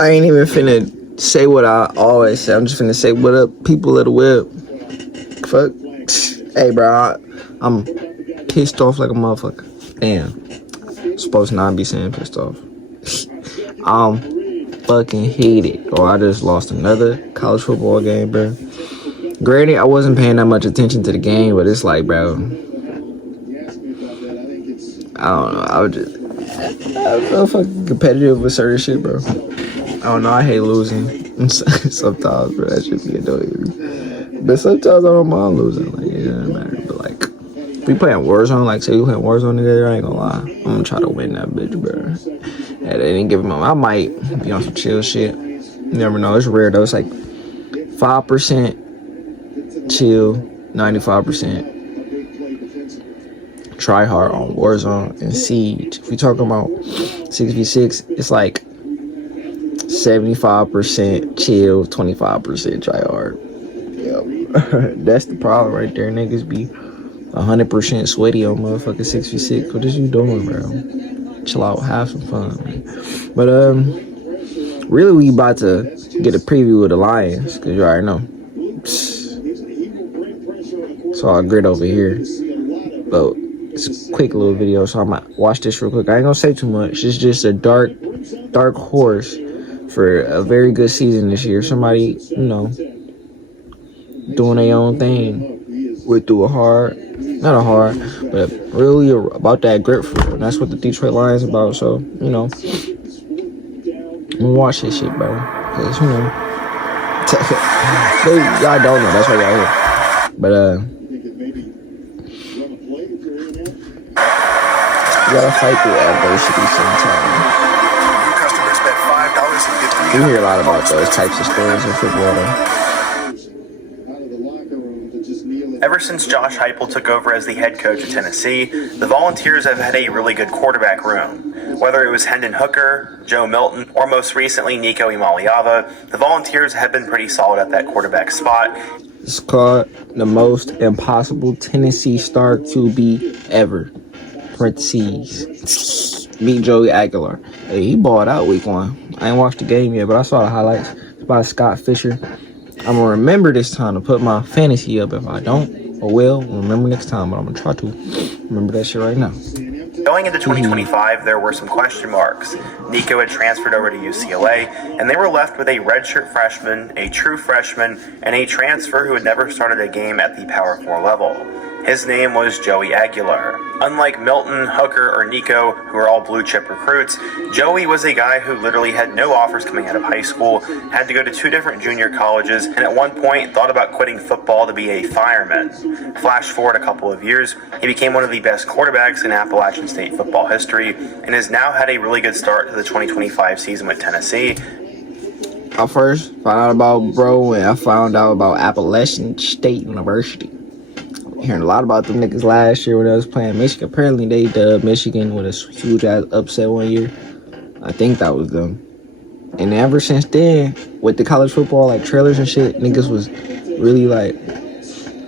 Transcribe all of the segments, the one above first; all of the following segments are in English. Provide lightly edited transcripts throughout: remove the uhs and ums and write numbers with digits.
I ain't even finna say what I always say. I'm just finna say what up, people of the web. Fuck. Hey, bro, I'm pissed off like a motherfucker. Damn. Supposed to not be saying pissed off. I'm fucking heated. Or I just lost another college football game, bro. Granted, I wasn't paying that much attention to the game, but it's like, bro, I don't know. I feel fucking competitive with certain shit, bro. I don't know. I hate losing sometimes, bro. That should be annoying. But sometimes I don't mind losing. Like, it doesn't matter. But like, if we playing Warzone, like, say we playing Warzone together, I ain't gonna lie. I'm gonna try to win that bitch, bro. At any given moment, I might be on some chill shit. You never know. It's rare though. It's like 5% chill, 95% try hard on Warzone and Siege. If we talking about 6v6, it's like 75% chill, 25% try hard. Yep. That's the problem right there. Niggas be 100% sweaty on motherfucking 6v6. What is you doing, bro? Chill out, have some fun, man. But really we about to get a preview of the Lions, cause you already know. It's all grit over here. But it's a quick little video, so I might watch this real quick. I ain't gonna say too much. It's just a dark horse for a very good season this year. Somebody, you know, doing their own thing. Went through not a hard, but really about that grit for real. And that's what the Detroit Lions about. So, you know, I'm gonna watch this shit, bro. Cause, you know, y'all don't know. That's why y'all here. But, you gotta fight through adversity sometimes. We hear a lot about those types of stories in football, though. Ever since Josh Heupel took over as the head coach of Tennessee, the Volunteers have had a really good quarterback room. Whether it was Hendon Hooker, Joe Milton, or most recently Nico Imaliava, the Volunteers have been pretty solid at that quarterback spot. It's called the most impossible Tennessee start to be ever. Parentheses. Beat Joey Aguilar. Hey, he balled out week 1. I ain't watched the game yet, but I saw the highlights. It's by Scott Fisher. I'm gonna remember this time to put my fantasy up. If I don't, or will, remember next time. But I'm gonna try to remember that shit right now. Going into 2025, there were some question marks. Nico had transferred over to UCLA, and they were left with a redshirt freshman, a true freshman, and a transfer who had never started a game at the Power 4 level. His name was Joey Aguilar. Unlike Milton, Hooker, or Nico, who are all blue-chip recruits, Joey was a guy who literally had no offers coming out of high school, had to go to 2 different junior colleges, and at one point thought about quitting football to be a fireman. Flash forward a couple of years, he became one of the best quarterbacks in Appalachian State football history, and has now had a really good start to the 2025 season with Tennessee. I first found out about bro when I found out about Appalachian State University. Hearing a lot about them niggas last year when I was playing Michigan. Apparently they dubbed Michigan with a huge ass upset one year. I think that was them. And ever since then, with the college football like trailers and shit, niggas was really like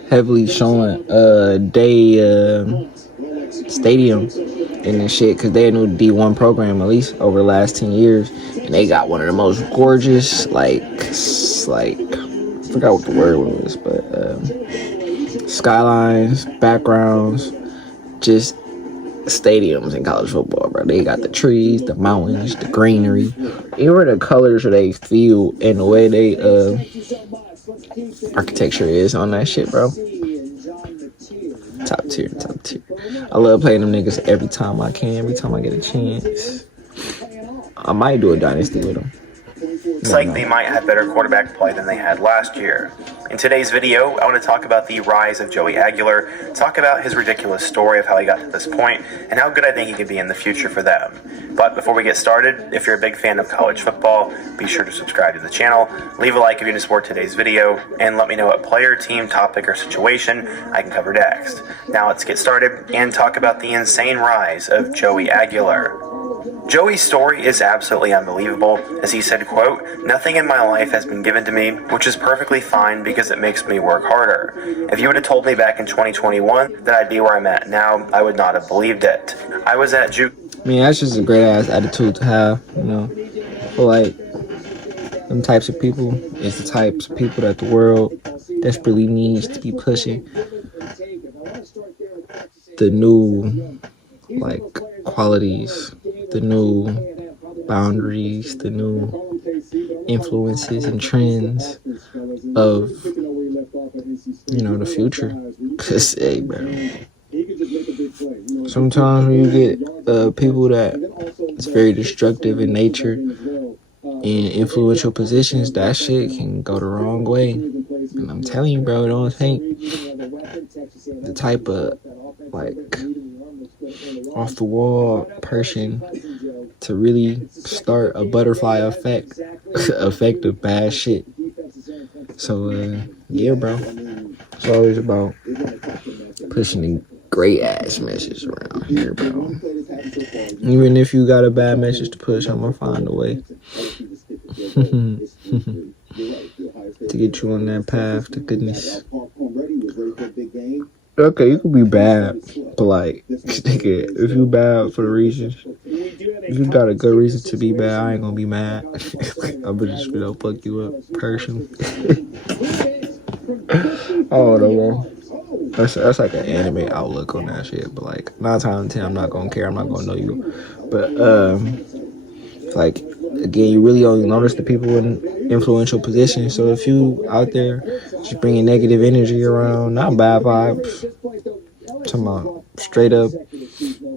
heavily showing stadium and then shit, cause they knew the D1 program at least over the last 10 years, and they got one of the most gorgeous like I forgot what the word was, but skylines, backgrounds, just stadiums in college football, bro. They got the trees, the mountains, the greenery, even the colors where they feel and the way they architecture is on that shit, bro. Top tier. I love playing them niggas every time I can, every time I get a chance. I might do a dynasty with them. It's like they might have better quarterback play than they had last year. In today's video, I want to talk about the rise of Joey Aguilar, talk about his ridiculous story of how he got to this point, and how good I think he could be in the future for them. But before we get started, if you're a big fan of college football, be sure to subscribe to the channel, leave a like if you support today's video, and let me know what player, team, topic, or situation I can cover next. Now let's get started and talk about the insane rise of Joey Aguilar. Joey's story is absolutely unbelievable. As he said, quote, "Nothing in my life has been given to me, which is perfectly fine because it makes me work harder. If you would have told me back in 2021 that I'd be where I'm at now, I would not have believed it. I was at Juke." I mean, that's just a great ass attitude to have, you know. I feel like Them types of people is the types of people that the world desperately needs to be pushing the new like qualities, the new boundaries, the new influences and trends of the future. Cause hey, bro, sometimes when you get people that is very destructive in nature in influential positions, that shit can go the wrong way. And I'm telling you, bro, don't think the type of like off the wall person to really start a butterfly effect of bad shit. So yeah, bro, it's always about pushing the great ass message around here, bro. Even if you got a bad message to push, I'm gonna find a way to get you on that path to goodness. Okay, you could be bad, but like, if you bad for the reasons, if you got a good reason to be bad, I ain't gonna be mad. I'm just gonna fuck you up personally. I don't know, bro. That's like an anime outlook on that shit. But like 9 times out of 10, I'm not gonna care. I'm not gonna know you. But like again, you really only notice the people in influential positions. So if you out there just bringing negative energy around, not bad vibes, I'm talking about straight up,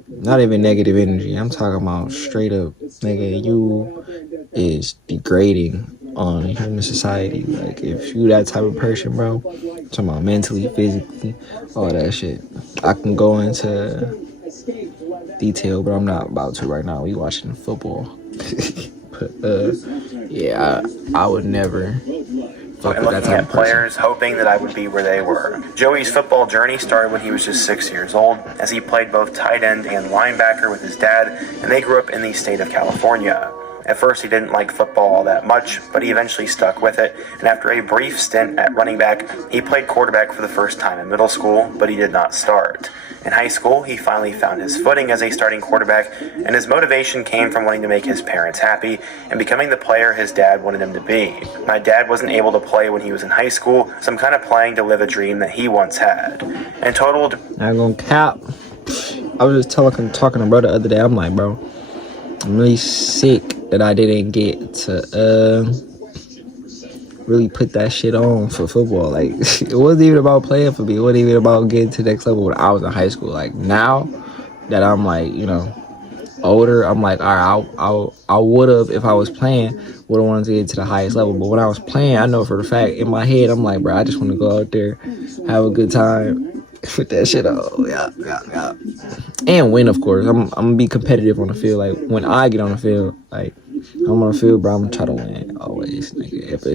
not even negative energy. I'm talking about straight up, nigga, you is degrading on human society. Like if you that type of person, bro, I'm talking about mentally, physically, all that shit. I can go into detail, but I'm not about to right now. We watching football. But yeah, I would never fuck and with that looking type at of person. players, hoping that I would be where they were. Joey's football journey started when he was just 6 years old, as he played both tight end and linebacker with his dad, and they grew up in the state of California. At first, he didn't like football all that much, but he eventually stuck with it, and after a brief stint at running back, he played quarterback for the first time in middle school, but he did not start. In high school, he finally found his footing as a starting quarterback, and his motivation came from wanting to make his parents happy and becoming the player his dad wanted him to be. My dad wasn't able to play when he was in high school, so I'm kind of playing to live a dream that he once had. And totaled... I ain't gonna cap. I was just talking to bro the other day. I'm like, bro, I'm really sick that I didn't get to really put that shit on for football. Like, it wasn't even about playing for me. It wasn't even about getting to the next level when I was in high school. Like, now that I'm like, older, I'm like, all right, I would have, if I was playing, would have wanted to get to the highest level. But when I was playing, I know for the fact, in my head, I'm like, bro, I just want to go out there, have a good time, put that shit on, yeah. And win, of course. I'm gonna be competitive on the field. Like, when I get on the field, like, I'm on the field, bro, I'm gonna try to win, always. Nigga. If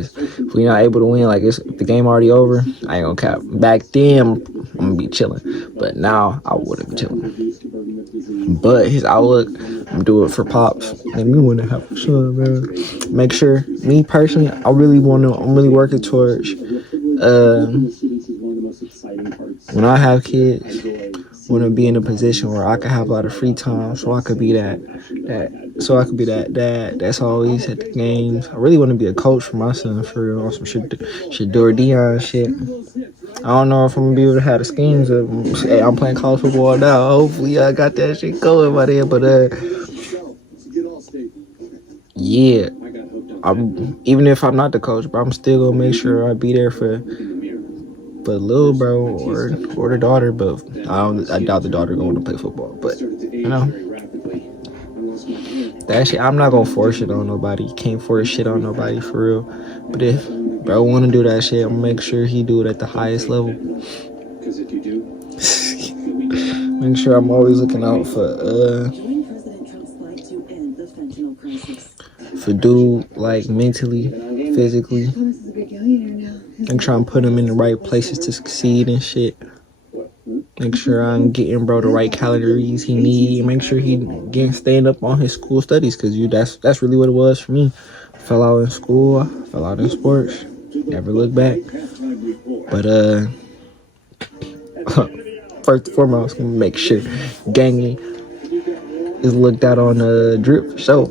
we're not able to win, like, if the game already over, I ain't gonna cap. Back then, I'm gonna be chilling. But now, I wouldn't be chilling. But his outlook, I'm doing it for Pops. Make me want to have fun, man. Make sure, me personally, I'm really working towards, when I have kids, want to be in a position where I can have a lot of free time, so I could be that dad that's always at the games. I really want to be a coach for my son, for real, on some Shador Dion shit. I don't know if I'm gonna be able to have the schemes of, hey, I'm playing college football now. Hopefully, I got that shit going by then. But yeah, even if I'm not the coach, but I'm still gonna make sure I be there for little bro or the daughter. But I doubt the daughter going to play football. But that shit, I'm not gonna force it on nobody. Can't force shit on nobody for real. But if bro want to do that shit, I'm gonna make sure he do it at the highest level. Make sure I'm always looking out for dude, like mentally, physically. I'm trying to put him in the right places to succeed and shit. Make sure I'm getting bro the right calories he need. Make sure he staying up on his school studies, cause that's really what it was for me. Fell out in school, fell out in sports, never looked back. But first and foremost, I'm gonna make sure Gangy is looked out on drip for sure.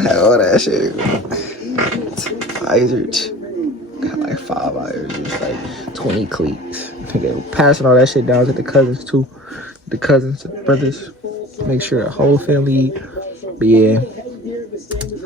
Have all that shit. Izards. Got like 5 Izards, just like 20 cleats. They were passing all that shit down to the cousins too. The cousins, the brothers. Make sure the whole family eat. But yeah,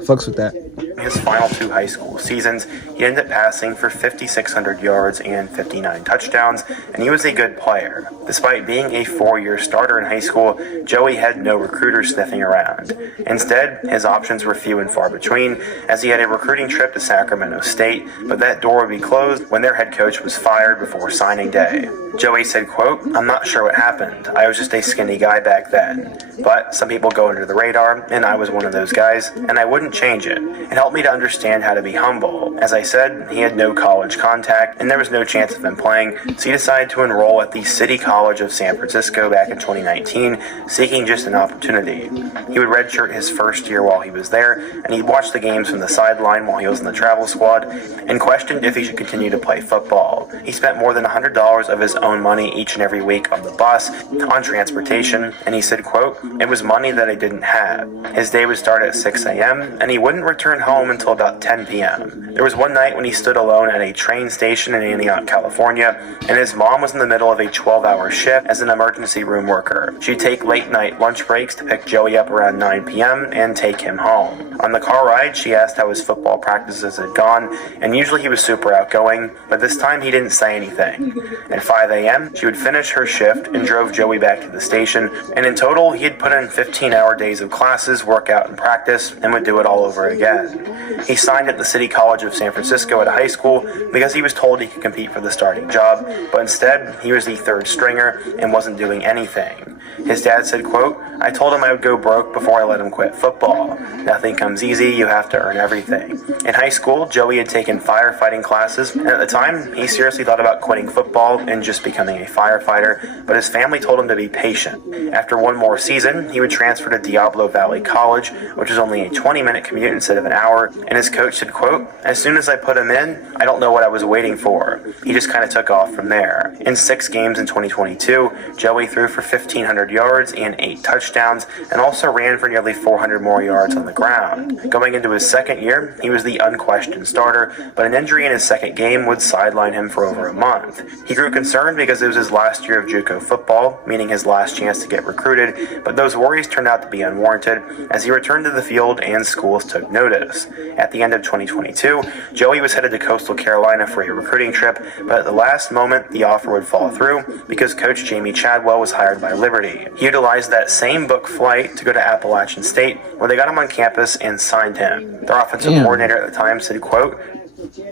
fucks with that. His final 2 high school seasons, he ended up passing for 5,600 yards and 59 touchdowns, and he was a good player. Despite being a 4-year starter in high school, Joey had no recruiters sniffing around. Instead, his options were few and far between, as he had a recruiting trip to Sacramento State, but that door would be closed when their head coach was fired before signing day. Joey said, quote, "I'm not sure what happened. I was just a skinny guy back then. But some people go under the radar, and I was one of those guys, and I wouldn't change it. It helped me to understand how to be humble. As I said, he had no college contact, and there was no chance of him playing, so he decided to enroll at the City College of San Francisco back in 2019, seeking just an opportunity. He would redshirt his first year while he was there, and he'd watch the games from the sideline while he was in the travel squad, and questioned if he should continue to play football. He spent more than $100 of his own money each and every week on the bus, on transportation, and he said, quote, "It was money that I didn't have. His day would start at 6 a.m., and he wouldn't return home until about 10 p.m. There was one night when he stood alone at a train station in Antioch, California, and his mom was in the middle of a 12-hour shift as an emergency room worker. She'd take late-night lunch breaks to pick Joey up around 9 p.m. and take him home. On the car ride, she asked how his football practices had gone, and usually he was super outgoing, but this time he didn't say anything. At 5 a.m., she would finish her shift and drove Joey back to the station, and in total, he had put in 15-hour days of classes, workout, and practice, and would do it all over again. He signed at the City College of San Francisco at a high school because he was told he could compete for the starting job, but instead, he was the third stringer and wasn't doing anything. His dad said, quote, "I told him I would go broke before I let him quit football. Nothing comes easy, you have to earn everything." In high school, Joey had taken firefighting classes, and at the time, he seriously thought about quitting football and just becoming a firefighter, but his family told him to be patient. After one more season, he would transfer to Diablo Valley College, which was only a 20-minute commute instead of an hour, and his coach said, quote, "As soon as I put him in, I don't know what I was waiting for. He just kind of took off from there." In 6 games in 2022, Joey threw for 1,500 yards and 8 touchdowns, and also ran for nearly 400 more yards on the ground. Going into his second year, he was the unquestioned starter, but an injury in his second game would sideline him for over a month. He grew concerned because it was his last year of JUCO football, meaning his last chance to get recruited, but those worries turned out to be unwarranted as he returned to the field and schools took notice. At the end of 2022, Joey was headed to Coastal Carolina for a recruiting trip, but at the last moment, the offer would fall through because Coach Jamie Chadwell was hired by Liberty. He utilized that same book flight to go to Appalachian State, where they got him on campus and signed him. Their offensive coordinator at the time said, quote,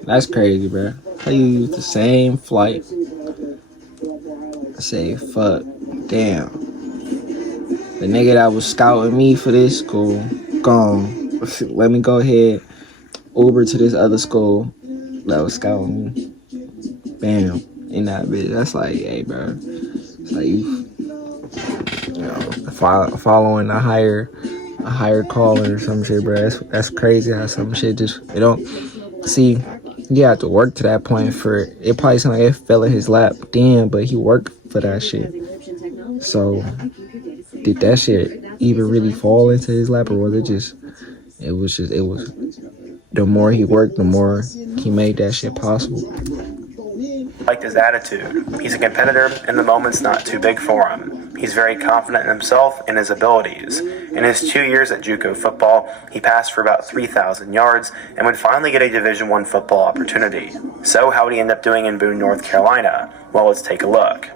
"That's crazy, bro. How you use the same flight?" I say, fuck, damn. The nigga that was scouting me for this school, gone. Let me go ahead, Uber to this other school that was scouting me. Bam, in that bitch. That's like, hey, bro. It's like you know, following a higher calling or some shit, bro. That's crazy how some shit just, you don't see. You have to work to that point for it. It probably sounded like it fell in his lap. Damn, but he worked for that shit. So, did that shit even really fall into his lap, or was it just, it was, the more he worked, the more he made that shit possible. Liked his attitude. He's a competitor, and the moment's not too big for him. He's very confident in himself and his abilities. In his 2 years at JUCO football, he passed for about 3,000 yards and would finally get a Division I football opportunity. So how would he end up doing in Boone, North Carolina? Well, let's take a look.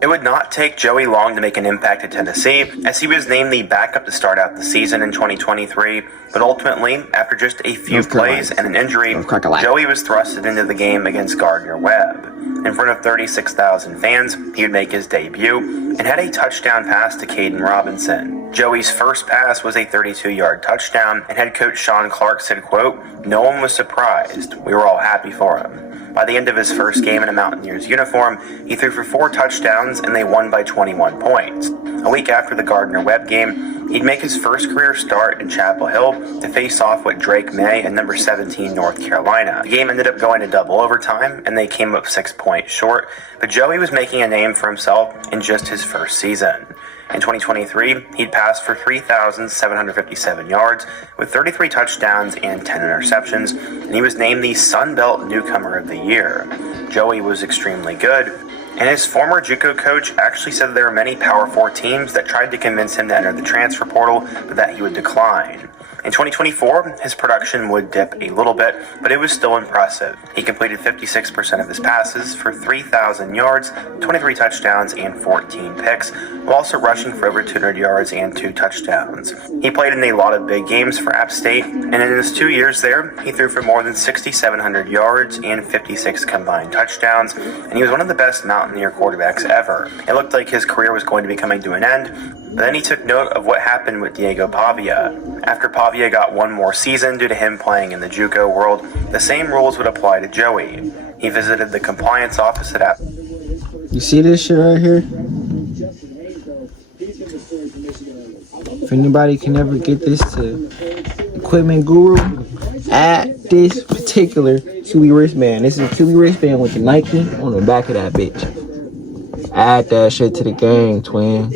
It would not take Joey long to make an impact at Tennessee, as he was named the backup to start out the season in 2023, but ultimately, after just a few plays and an injury, Joey was thrusted into the game against Gardner-Webb. In front of 36,000 fans, he would make his debut and had a touchdown pass to Caden Robinson. Joey's first pass was a 32-yard touchdown, and head coach Sean Clark said, quote, "No one was surprised. We were all happy for him." By the end of his first game in a Mountaineers uniform, he threw for 4 touchdowns and they won by 21 points. A week after the Gardner-Webb game, he'd make his first career start in Chapel Hill to face off with Drake May and number 17 North Carolina. The game ended up going to double overtime and they came up 6 points short, but Joey was making a name for himself in just his first season. In 2023, he'd passed for 3,757 yards with 33 touchdowns and 10 interceptions, and he was named the Sun Belt Newcomer of the Year. Joey was extremely good, and his former JUCO coach actually said that there were many Power 4 teams that tried to convince him to enter the transfer portal, but that he would decline. In 2024, his production would dip a little bit, but it was still impressive. He completed 56% of his passes for 3,000 yards, 23 touchdowns, and 14 picks, while also rushing for over 200 yards and 2 touchdowns. He played in a lot of big games for App State, and in his 2 years there, he threw for more than 6,700 yards and 56 combined touchdowns, and he was one of the best Mountaineer quarterbacks ever. It looked like his career was going to be coming to an end, but then he took note of what happened with Diego Pavia. After Pavia got one more season due to him playing in the JUCO world, the same rules would apply to Joey. He visited the compliance office at App. You see this shit right here? If anybody can ever get this to Equipment Guru, add this particular QB wristband. This is a QB wristband with the Nike on the back of that bitch. Add that shit to the game, twin.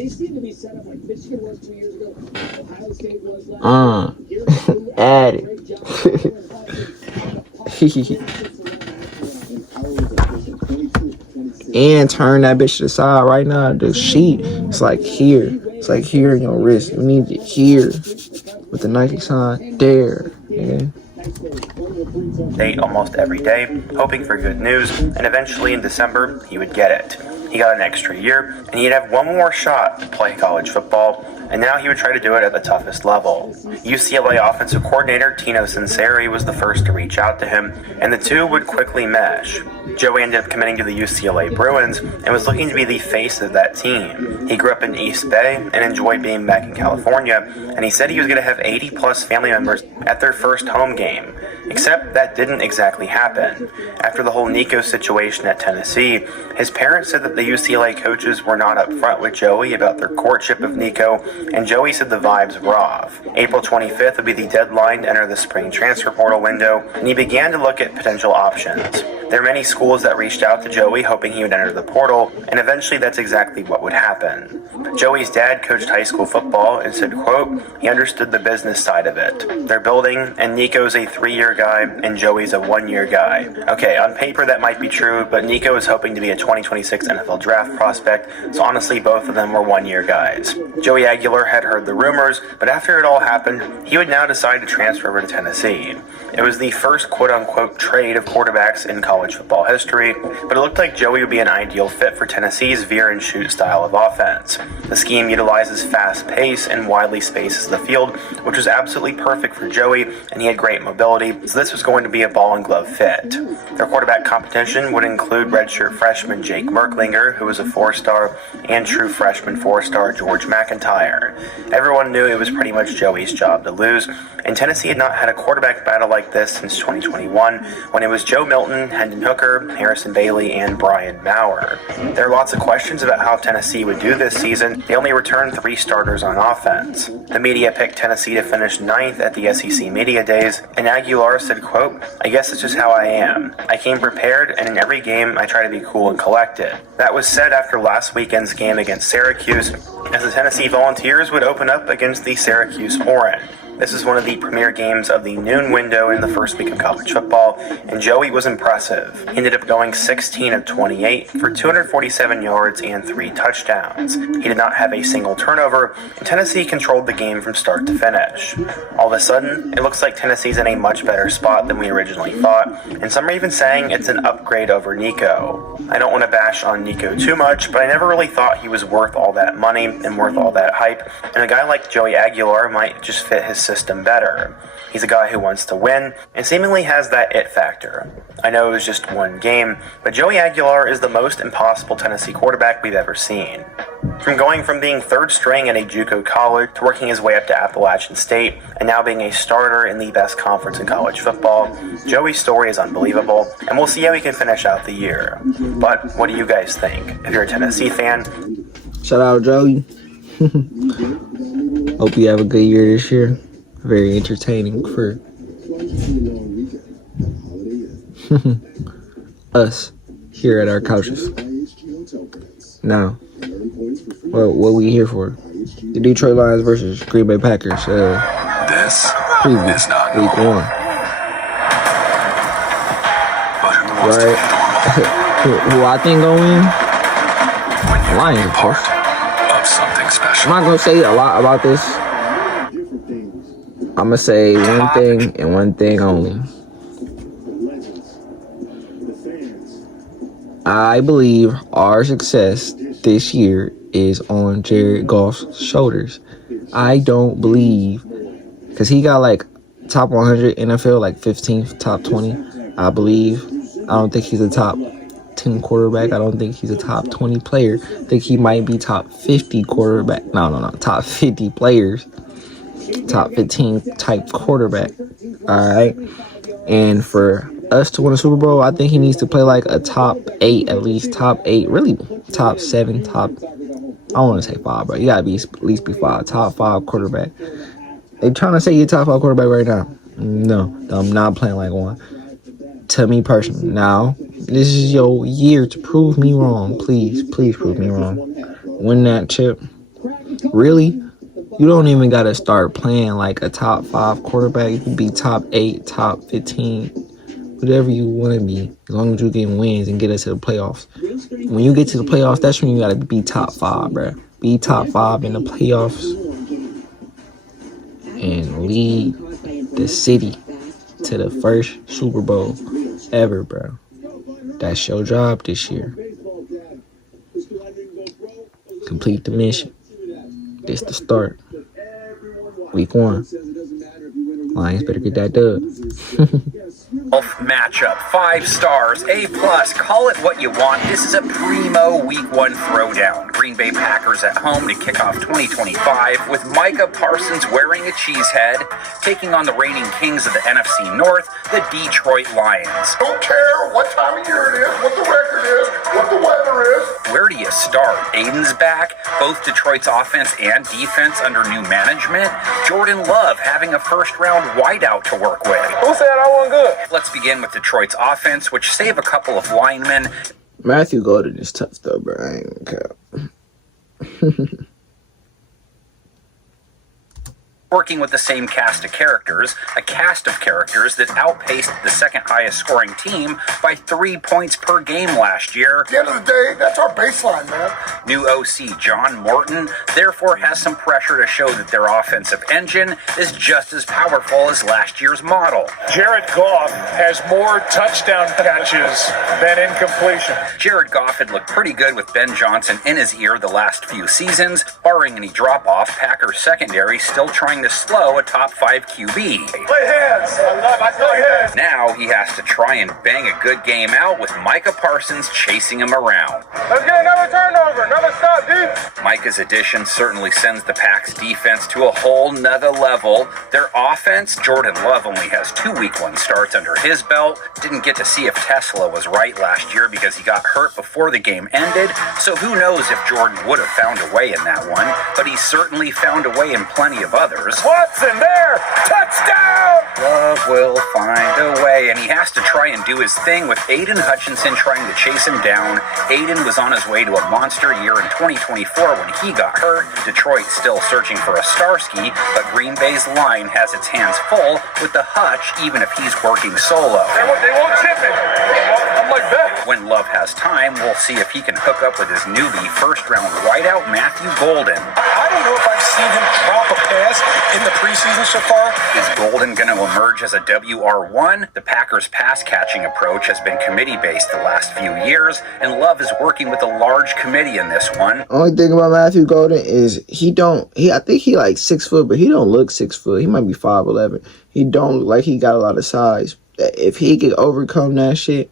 Add it. And turn that bitch to the side right now. The sheet, it's like here. It's like here in your wrist. You need it here with the Nike sign there. Yeah. Date almost every day, hoping for good news, and eventually in December, he would get it. He got an extra year, and he'd have one more shot to play college football, and now he would try to do it at the toughest level. UCLA offensive coordinator Tino Sinceri was the first to reach out to him, and the two would quickly mesh. Joey ended up committing to the UCLA Bruins and was looking to be the face of that team. He grew up in East Bay and enjoyed being back in California, and he said he was going to have 80-plus family members at their first home game. Except that didn't exactly happen. After the whole Nico situation at Tennessee, his parents said that the UCLA coaches were not upfront with Joey about their courtship of Nico, and Joey said the vibes were off. April 25th would be the deadline to enter the spring transfer portal window, and he began to look at potential options. There are many schools that reached out to Joey hoping he would enter the portal, and eventually that's exactly what would happen. Joey's dad coached high school football and said, quote, he understood the business side of it. They're building, and Nico's a 3-year guy, and Joey's a 1-year guy. Okay, on paper that might be true, but Nico is hoping to be a 2026 NFL draft prospect, so honestly both of them were 1-year guys. Joey Aguilar had heard the rumors, but after it all happened, he would now decide to transfer over to Tennessee. It was the first quote-unquote trade of quarterbacks in college football history, but it looked like Joey would be an ideal fit for Tennessee's veer-and-shoot style of offense. The scheme utilizes fast pace and widely spaces the field, which was absolutely perfect for Joey, and he had great mobility, so this was going to be a ball-and-glove fit. Their quarterback competition would include redshirt freshman Jake Merklinger, who was a 4-star, and true freshman 4-star George McIntyre. Everyone knew it was pretty much Joey's job to lose, and Tennessee had not had a quarterback battle like this since 2021, when it was Joe Milton, Hendon Hooker, Harrison Bailey, and Brian Maurer. There are lots of questions about how Tennessee would do this season. They only returned 3 starters on offense. The media picked Tennessee to finish 9th at the SEC Media Days, and Aguilar said, quote, I guess it's just how I am. I came prepared, and in every game, I try to be cool and collected. That was said after last weekend's game against Syracuse, as the Tennessee Volunteers would open up against the Syracuse Orange. This is one of the premier games of the noon window in the first week of college football, and Joey was impressive. He ended up going 16 of 28 for 247 yards and 3 touchdowns. He did not have a single turnover, and Tennessee controlled the game from start to finish. All of a sudden, it looks like Tennessee's in a much better spot than we originally thought, and some are even saying it's an upgrade over Nico. I don't want to bash on Nico too much, but I never really thought he was worth all that money and worth all that hype, and a guy like Joey Aguilar might just fit his system better. He's a guy who wants to win and seemingly has that it factor. I know it was just one game, but Joey Aguilar is the most impossible Tennessee quarterback we've ever seen. From going from being 3rd string at a JUCO college to working his way up to Appalachian State and now being a starter in the best conference in college football, Joey's story is unbelievable, and we'll see how he can finish out the year. But what do you guys think? If you're a Tennessee fan, shout out Joey. Hope you have a good year this year. Very entertaining for us here at our couches. Now, Well, what we here for? The Detroit Lions versus Green Bay Packers. This Preview. is not Week normal. 1. But who wants to Right. be normal? Who I think gonna win? When you're Lions, of part course. of something I'm special. not gonna say a lot about this. I'm gonna say one thing and one thing only. I believe our success this year is on Jared Goff's shoulders. I don't believe, because he got like top 100 NFL, like 15th, top 20, I believe. I don't think he's a top 10 quarterback. I don't think he's a top 20 player. I think he might be top 50 quarterback. No. Top 50 players. Top 15 type quarterback. Alright. And for us to win a Super Bowl, I think he needs to play like a top 8, at least top 8, really top 7, top, I don't want to say 5, bro. You gotta be at least be 5, top 5 quarterback. They trying to say you're top 5 quarterback right now. No, I'm not playing like one. To me personally. Now, this is your year to prove me wrong. Please prove me wrong. Win that chip. Really? You don't even got to start playing like a top 5 quarterback. You can be top 8, top 15, whatever you want to be, as long as you get wins and get us to the playoffs. When you get to the playoffs, that's when you got to be top 5, bro. Be top 5 in the playoffs and lead the city to the first Super Bowl ever, bro. That's your job this year. Complete the mission. This the start. Week 1. Lions better get that dub. Matchup, 5 stars, A+, call it what you want. This is a primo Week 1 throwdown. Green Bay Packers at home to kick off 2025 with Micah Parsons wearing a cheese head, taking on the reigning kings of the NFC North, the Detroit Lions. Don't care what time of year it is, what the record is, what the weather is. Where do you start? Aiden's back, both Detroit's offense and defense under new management. Jordan Love having a first-round wideout to work with. Who said I wasn't good? Let's begin with Detroit's offense, which save a couple of linemen. Matthew Golden is tough though, bro. I ain't gonna cap. Working with the same cast of characters, a cast of characters that outpaced the second highest scoring team by 3 points per game last year. At the end of the day, that's our baseline, man. New OC John Morton therefore has some pressure to show that their offensive engine is just as powerful as last year's model. Jared Goff has more touchdown catches than incompletion. Jared Goff had looked pretty good with Ben Johnson in his ear the last few seasons. Barring any drop-off, Packers secondary still trying to slow a top 5 QB. Play hands. I play hands. Now he has to try and bang a good game out with Micah Parsons chasing him around. Let's get another turnover. Another stop, dude. Micah's addition certainly sends the Packs defense to a whole nother level. Their offense, Jordan Love only has 2 Week 1 starts under his belt. Didn't get to see if Tesla was right last year because he got hurt before the game ended. So who knows if Jordan would have found a way in that one. But he certainly found a way in plenty of others. Watson there. Touchdown. Love will find a way, and he has to try and do his thing with Aiden Hutchinson trying to chase him down. Aiden was on his way to a monster year in 2024 when he got hurt. Detroit still searching for a Starsky, but Green Bay's line has its hands full with the Hutch, even if he's working solo. They won't chip it. I'm like that. When Love has time, we'll see if he can hook up with his newbie first-round wideout Matthew Golden. I don't know if I've seen him drop a pass in the preseason so far. Is Golden going to emerge as a WR1? The Packers' pass-catching approach has been committee-based the last few years, and Love is working with a large committee in this one. Only thing about Matthew Golden is I think he like 6 foot, but he don't look 6 foot. He might be 5'11". He don't look like he got a lot of size. If he could overcome that shit,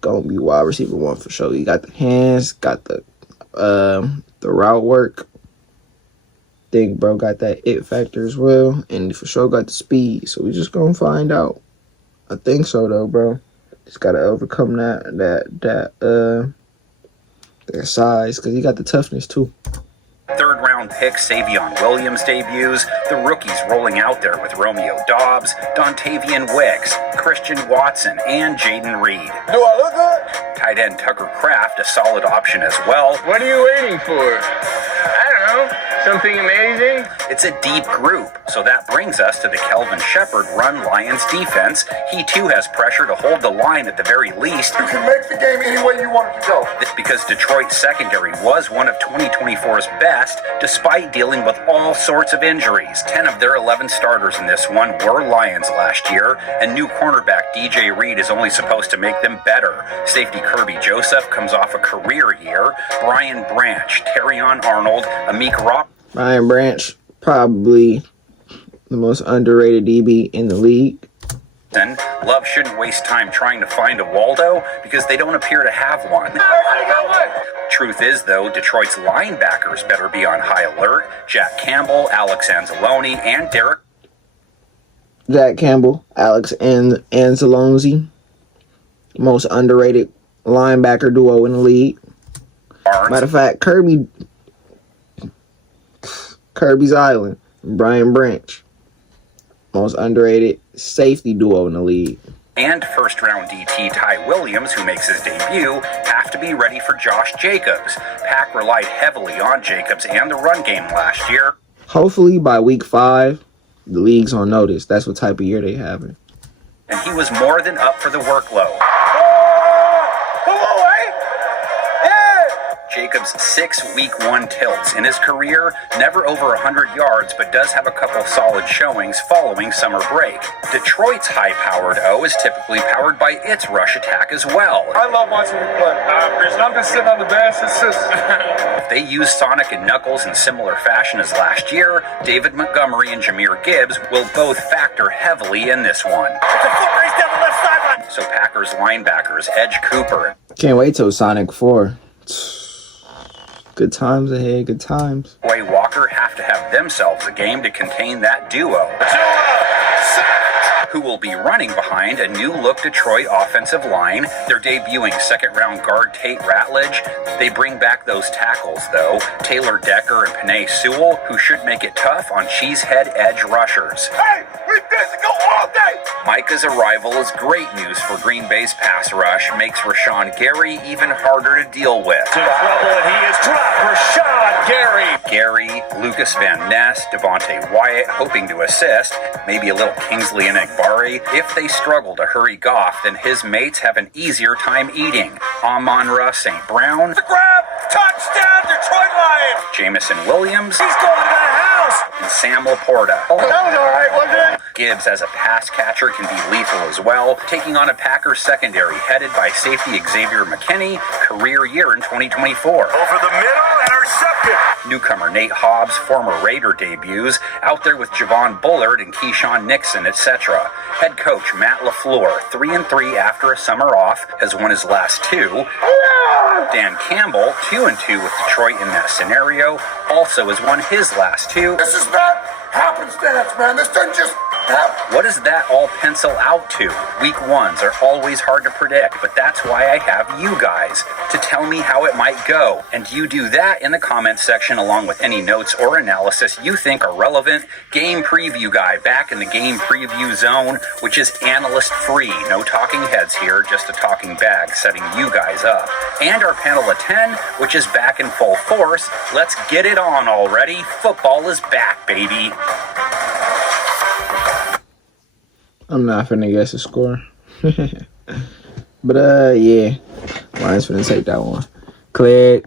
gonna be wide receiver 1 for sure. He got the hands, got the route work. Think bro got that it factor as well, and for sure got the speed. So we just gonna find out. I think so though, bro. Just gotta overcome that size, because he got the toughness too. Third-round pick Savion Williams debuts, the rookies rolling out there with Romeo Dobbs, Dontavian Wicks, Christian Watson, and Jaden Reed. Do I look good? Tight end Tucker Kraft, a solid option as well. What are you waiting for? Something amazing? It's a deep group, so that brings us to the Kelvin Shepard run Lions defense. He too has pressure to hold the line at the very least. You can make the game any way you want it to go. Because Detroit's secondary was one of 2024's best, despite dealing with all sorts of injuries. 10 of their 11 starters in this one were Lions last year, and new cornerback DJ Reed is only supposed to make them better. Safety Kirby Joseph comes off a career year. Brian Branch, Terrion Arnold, Amik Rock. Brian Branch, probably the most underrated DB in the league. Love shouldn't waste time trying to find a Waldo because they don't appear to have one. Truth is, though, Detroit's linebackers better be on high alert. Jack Campbell, Alex Anzalone, and Derek. Jack Campbell, Alex Anzalone, most underrated linebacker duo in the league. Matter of fact, Kirby's Island, Brian Branch, most underrated safety duo in the league. And first-round DT Ty Williams, who makes his debut, have to be ready for Josh Jacobs. Pack relied heavily on Jacobs and the run game last year. Hopefully by week 5, the league's on notice. That's what type of year they having. And he was more than up for the workload. Jacobs' 6 week 1 tilts in his career, never over 100 yards, but does have a couple solid showings following summer break. Detroit's high-powered O is typically powered by its rush attack as well. I love watching him play. I'm just sitting on the bench. It's just... They use Sonic and Knuckles in similar fashion as last year. David Montgomery and Jameer Gibbs will both factor heavily in this one. So Packers linebackers Edge Cooper. Can't wait till Sonic 4. Good times ahead, good times. Way Walker have to have themselves a game to contain that duo. Who will be running behind a new-look Detroit offensive line. They're debuting second-round guard Tate Ratledge. They bring back those tackles, though, Taylor Decker and Penei Sewell, who should make it tough on cheesehead edge rushers. Hey, we physical all day. Micah's arrival is great news for Green Bay's pass rush, makes Rashawn Gary even harder to deal with. To trouble, and he is dropped. Rashawn Gary, Lucas Van Ness, Devontae Wyatt hoping to assist, maybe a little Kingsley and Egbari. If they struggle to hurry Goff, then his mates have an easier time eating. Amon-Ra St. Brown. The grab, touchdown, Detroit Lions. Jamison Williams. He's going to the house. And Sam Laporta. That was all right, wasn't it? Gibbs as a pass catcher can be lethal as well, taking on a Packers secondary headed by safety Xavier McKinney, career year in 2024. Over the middle, intercepted. Newcomer Nate Hobbs, former Raider debuts, out there with Javon Bullard and Keyshawn Nixon, etc. Head coach Matt LaFleur, 3-3 after a summer off, has won his last 2. Dan Campbell, 2-2 with Detroit in that scenario, also has won his last 2. This is not happenstance, man. This doesn't just happen. What does that all pencil out to? Week 1s are always hard to predict, but that's why I have you guys to tell me how it might go. And you do that in the comments section along with any notes or analysis you think are relevant. Game Preview Guy back in the Game Preview Zone, which is analyst free. No talking heads here, just a talking bag setting you guys up. And our panel of 10, which is back in full force. Let's get it on already. Football is back, baby. I'm not finna guess the score. But yeah. Lions finna take that one. Click.